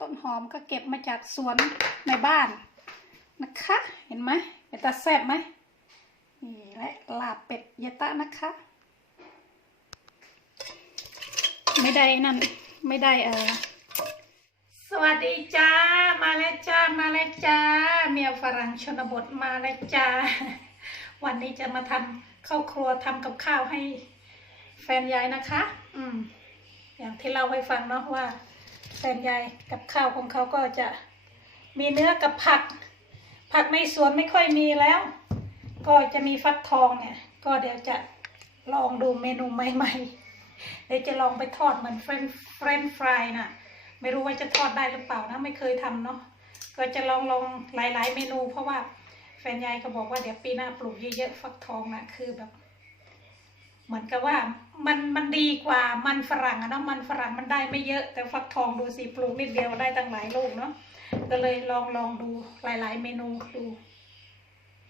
ต้นหอมก็เก็บมาจากสวนในบ้านนะคะ เห็นไหมเป็นตาแซ่บไหมนี่และลาบเป็ดเยตะนะคะ ไม่ได้นั่นไม่ได้เออสวัสดีจ้า มาแล้วจ้า มาแล้วจ้า เมียฝรั่งชนบทมาแล้วจ้า วันนี้จะมาทำข้าวครัวทำกับข้าวให้แฟนยายนะคะ อืมอย่างที่เล่าให้ฟังเนาะว่า แฟนยายกับข้าวของเขาก็จะมีเนื้อกับผัก ผักในสวนไม่ค่อยมีแล้ว ก็จะมีฟักทองเนี่ย ก็เดี๋ยวจะลองดูเมนูใหม่ๆเดี๋ยวจะลองไปทอดเหมือนเฟรนเฟรนฟรายน่ะไม่รู้ว่าจะทอดได้หรือเปล่านะไม่เคยทำเนาะก็จะลองลองหลาย ๆ เมนู เพราะว่าแฟนยายก็บอกว่าเดี๋ยวปีหน้าปลูกเยอะๆฟักทองนะคือแบบ เหมือนกับว่ามันมันดีกว่ามันฝรั่งอะเนาะมันฝรั่งมันได้ไม่เยอะ แต่ฟักทองดูสิปลูกนิดเดียวได้ตั้งหลายลูกเนาะก็เลยลองลองดูหลาย ๆ เมนูดู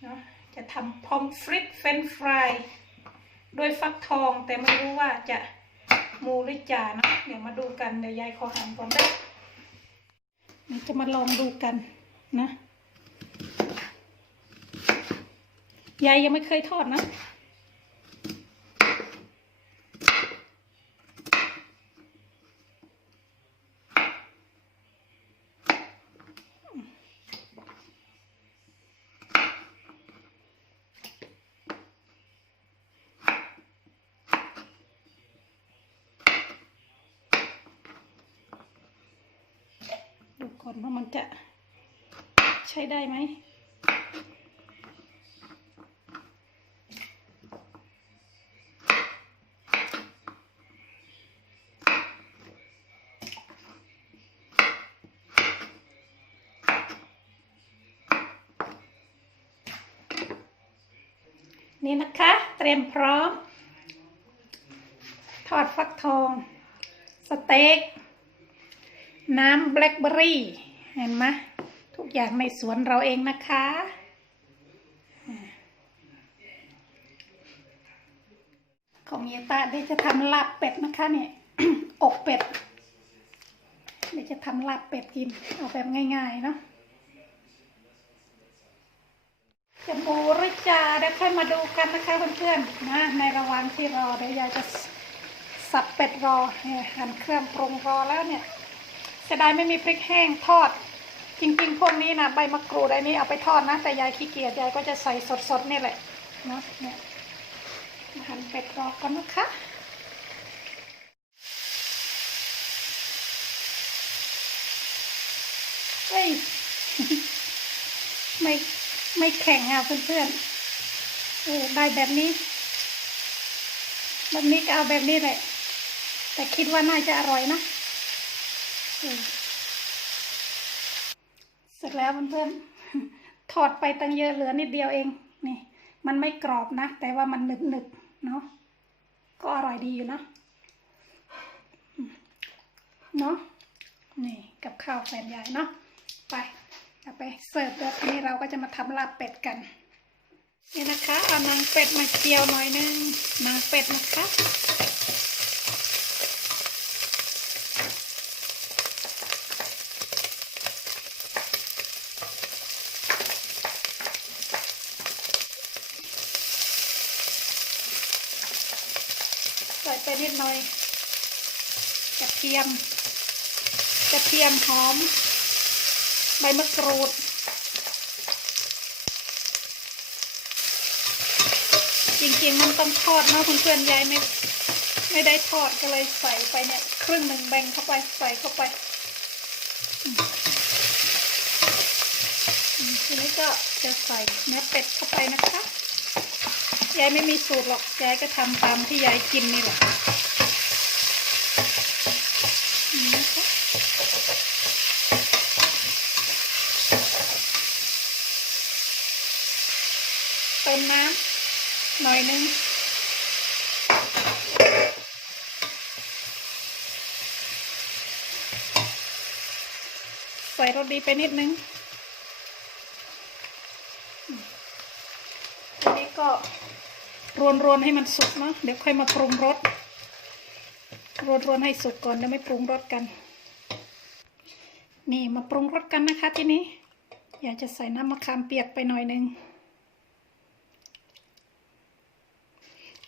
เนาะจะทำพอมฟริตเฟรนฟรายด้วยฟักทองแต่ไม่รู้ว่าจะมูหรือจ่าเนาะเดี๋ยวมาดูกันเดี๋ยวยายขอหันก่อนได้นี่จะมาลองดูกันนะยายยังไม่เคยทอดนะ อนว่ามันจะใช้ได้ไหมนี่นะคะ เตรียมพร้อม ทอดฟักทอง สเต็ก น้ำแบล็คเบอร์รี่ เห็นไหมทุกอย่างในสวนเราเองนะคะ ของเยตาเดี๋ยวจะทำลาบเป็ดนะคะเนี่ยอกเป็ดเดี๋ยวจะทำลาบเป็ดกิน เอาแบบง่าย ๆ เนาะจะหมูหรือจาเดี๋ยวค่อยมาดูกันนะคะเพื่อนๆนะในระหว่างที่รอเดี๋ยวยายจะสับเป็ดรอเนี่ยหั่นเครื่องปรุงรอแล้วเนี่ย เสียดายไม่มีพริกแห้งทอด จริงๆ พวกนี้นะใบมะกรูดอันนี้เอาไปทอดนะ แต่ยายขี้เกียจยายก็จะใส่สดๆนี่แหละเนาะเนี่ยหั่นเป็ดรอก่อนนะคะเฮ้ยไม่ไม่แข็งอะเพื่อนๆเออได้แบบนี้ แบบนี้ก็เอาแบบนี้แหละ แต่คิดว่าน่าจะอร่อยนะ เสร็จแล้วเพื่อนๆถอดไปตั้งเยอะเหลือนิดเดียวเอง นี่ มันไม่กรอบนะ แต่ว่ามันหนึบหนึบๆเนาะ ก็อร่อยดีอยู่นะเนาะ นี่กับข้าวแฟนใหญ่เนาะ ไปเอาไปเสิร์ฟแล้วทีนี้เราก็จะมาทำลาบเป็ดกันนี่นะคะเอานางเป็ดมาเจียวหน่อยนึงนางเป็ดนะคะ ไปนิดหน่อยกระเทียมกระเทียมหอม ใบมะกรูดจริงๆมันต้องทอดนะคุณเพื่อนๆยายไม่ไม่ได้ทอดก็เลยใส่ไปเนี่ย ครึ่งหนึ่งแบ่งเข้าไปใส่เข้าไปอือทีนี้ก็จะใส่เนื้อเป็ดเข้าไปนะคะ ยายไม่มีสูตรหรอก ยายก็ทำตามที่ยายกินนี่แหละเติมน้ำหน่อยนึงใส่รสดีไปนิดนึงอืมทีนี้ก็ รวนๆให้มันสุกเนาะเดี๋ยวค่อยมาปรุงรสรวนๆให้สุกก่อนเดี๋ยวไม่ปรุงรสกัน นี่มาปรุงรสกันนะคะทีนี้ อยากจะใส่น้ำมะขามเปียกไปหน่อยนึง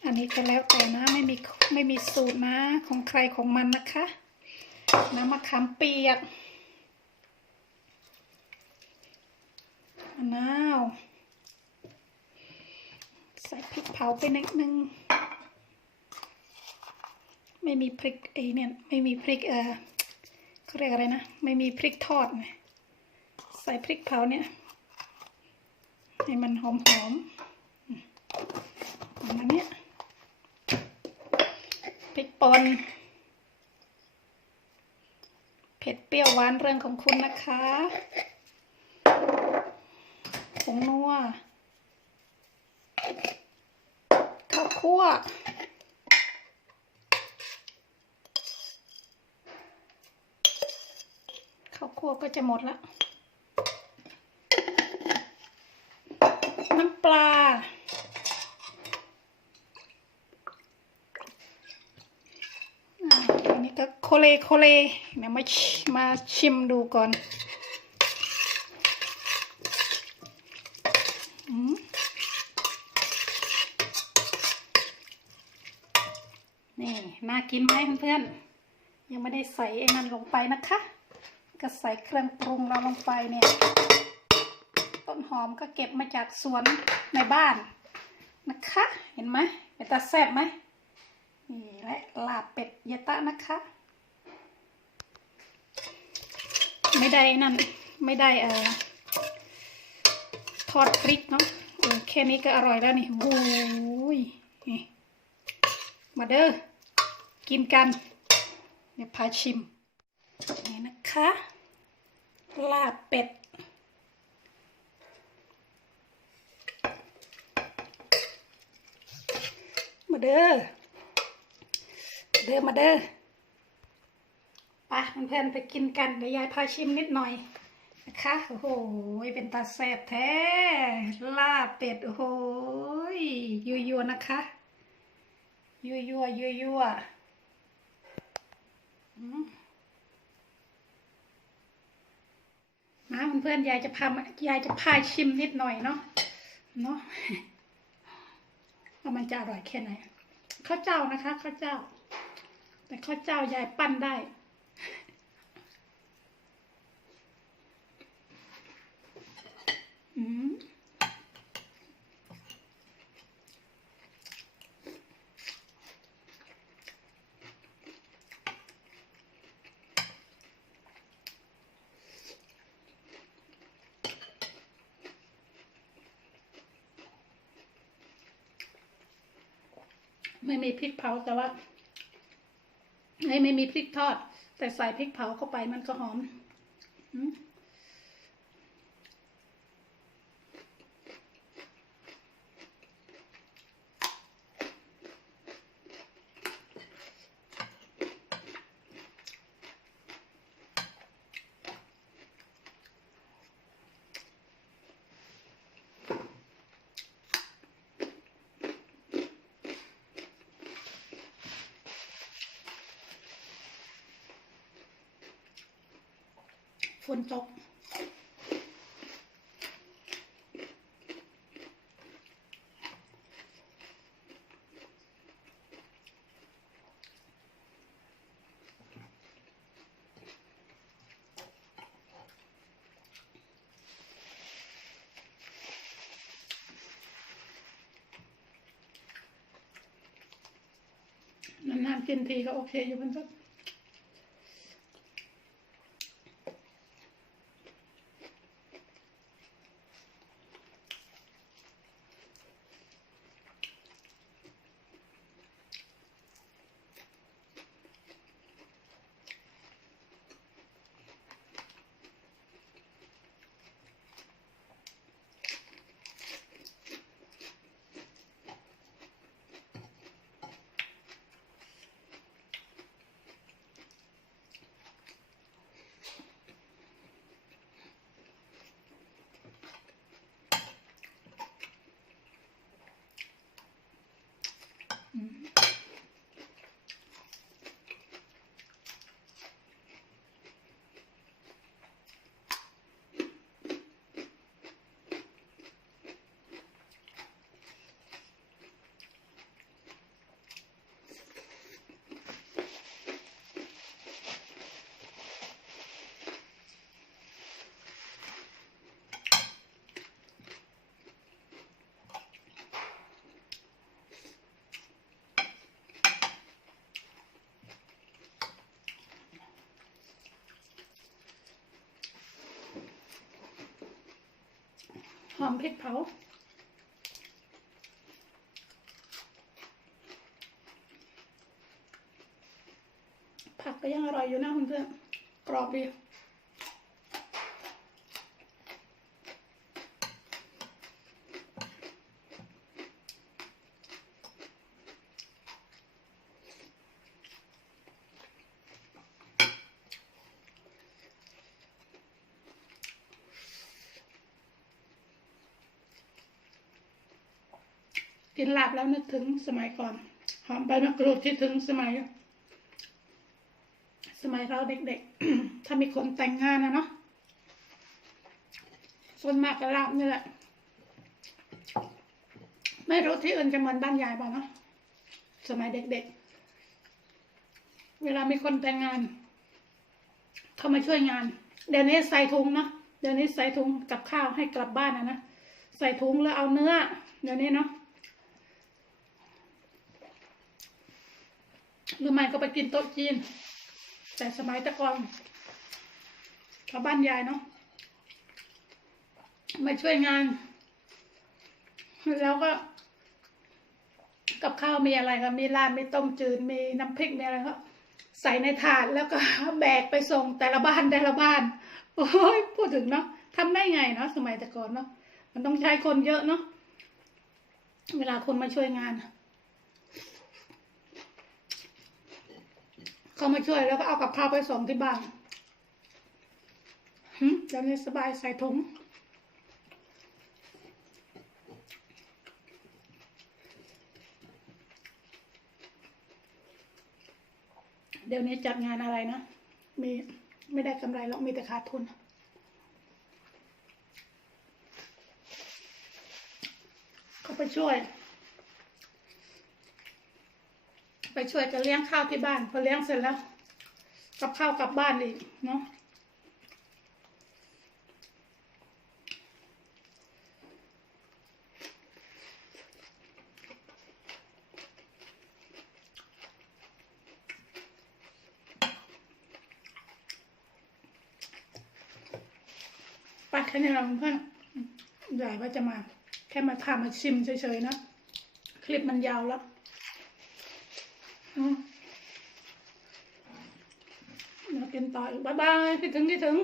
อันนี้ก็แล้วแต่นะไม่มีไม่มีสูตรนะของใครของมันนะคะ น้ำมะขามเปียกมะนาว ใส่พริกเผาไปนิดนึง ไม่มีพริกไอเนี่ยไม่มีพริกเออเขาเรียกอะไรนะ ไม่มีพริกทอดนะใส่พริกเผาเนี่ย ให้มันหอมหอมอืมประมาณนี้พริกป่นเผ็ดเปรี้ยวหวานเรื่องของคุณนะคะผงนัวข้าว คั่ว ข้าวคั่วก็จะหมดละน้ำปลา อันนี้ก็โคเลโคเลเดี๋ยวมามาชิมดูก่อน อืม น่ากินไหมเพื่อนๆ ยังไม่ได้ใส่ไอ้นั่นลงไปนะคะ ก็ใส่เครื่องปรุงเราลงไปเนี่ย ต้นหอมก็เก็บมาจากสวนในบ้านนะคะ เห็นไหมเป็นตาแซ่บไหมนี่และลาบเป็ดยะตะนะคะ ไม่ได้นั่นไม่ได้เอ่อทอดพริกเนาะแค่นี้ก็อร่อยแล้วนี่โอ้ยนี่มาเด้อ กินกัน เดี๋ยวพาชิม นี่นะคะ ลาบเป็ด มาเด้อ เด้อมาเด้อไปเพื่อนๆไปกินกัน เดี๋ยวยายพาชิมนิดหน่อยนะคะโอ้โหเป็นตาแซ่บแท้ลาบเป็ดโอ้โหยัวยัวๆนะคะยัวยัวยัวยัวๆ มาเพื่อนๆยายจะพายายจะพาชิมนิดหน่อยเนาะเนาะว่ามันจะอร่อยแค่ไหนข้าวเจ้านะคะข้าวเจ้า แต่ข้าวเจ้ายายปั้นได้อืม ไม่มีพริกเผาแต่ว่าไม่ไม่มีพริกทอด แต่ใส่พริกเผาเข้าไปมันก็หอมอืม ฝนตกนานๆกินทีก็โอเคอยู่เพื่อน หอมพริกเผาผักก็ยังอร่อยอยู่นะเพื่อนๆกรอบดี กินลาบแล้วนึกถึงสมัยก่อน หอมใบมะกรูดที่ถึงสมัย สมัยเราเด็กๆ ถ้ามีคนแต่งงานนะเนาะส่วนมากก็ลาบนี่แหละ ไม่รู้ที่อื่นจะเหมือนบ้านยายเปล่าเนาะสมัยเด็กๆ เวลามีคนแต่งงาน เขามาช่วยงาน เดี๋ยวนี้ใส่ถุงเนาะเดี๋ยวนี้ใส่ถุงกับข้าวให้กลับบ้านนะนะใส่ถุงแล้วเอาเนื้อ เดี๋ยวนี้เนาะ หรือไม่ก็ไปกินโต๊ะจีน แต่สมัยตะกอนชาวบ้านยายเนาะมาช่วยงาน แล้วก็ กับข้าวมีอะไรก็มีลาบมีต้มจืดมีน้ำพริกมีอะไรก็ใส่ในถาดแล้วก็แบกไปส่งแต่ละบ้านแต่ละบ้านโอ้ยพูดถึงเนาะทำได้ไงเนาะสมัยแต่ก่อนเนาะมันต้องใช้คนเยอะเนาะเวลาคนมาช่วยงาน เขามาช่วยแล้วก็เอากับข้าวไปส่งที่บ้านหึเดี๋ยวนี้สบายใส่ถุงเดี๋ยวนี้จัดงานอะไรนะ มีไม่ได้กำไรหรอกมีแต่ขาดทุน เขาไปช่วย ไปช่วยกันเลี้ยงข้าวที่บ้าน พอเลี้ยงเสร็จแล้ว กับข้าวกลับบ้านอีกเนาะไปแค่นี้เราเพื่อนใหญ่ว่าจะมา แค่มาทำมาชิมเฉยๆนะ คลิปมันยาวแล้ว เดี๋ยวกินต่ออีกบ๊ายบายคิดถึงคิดถึง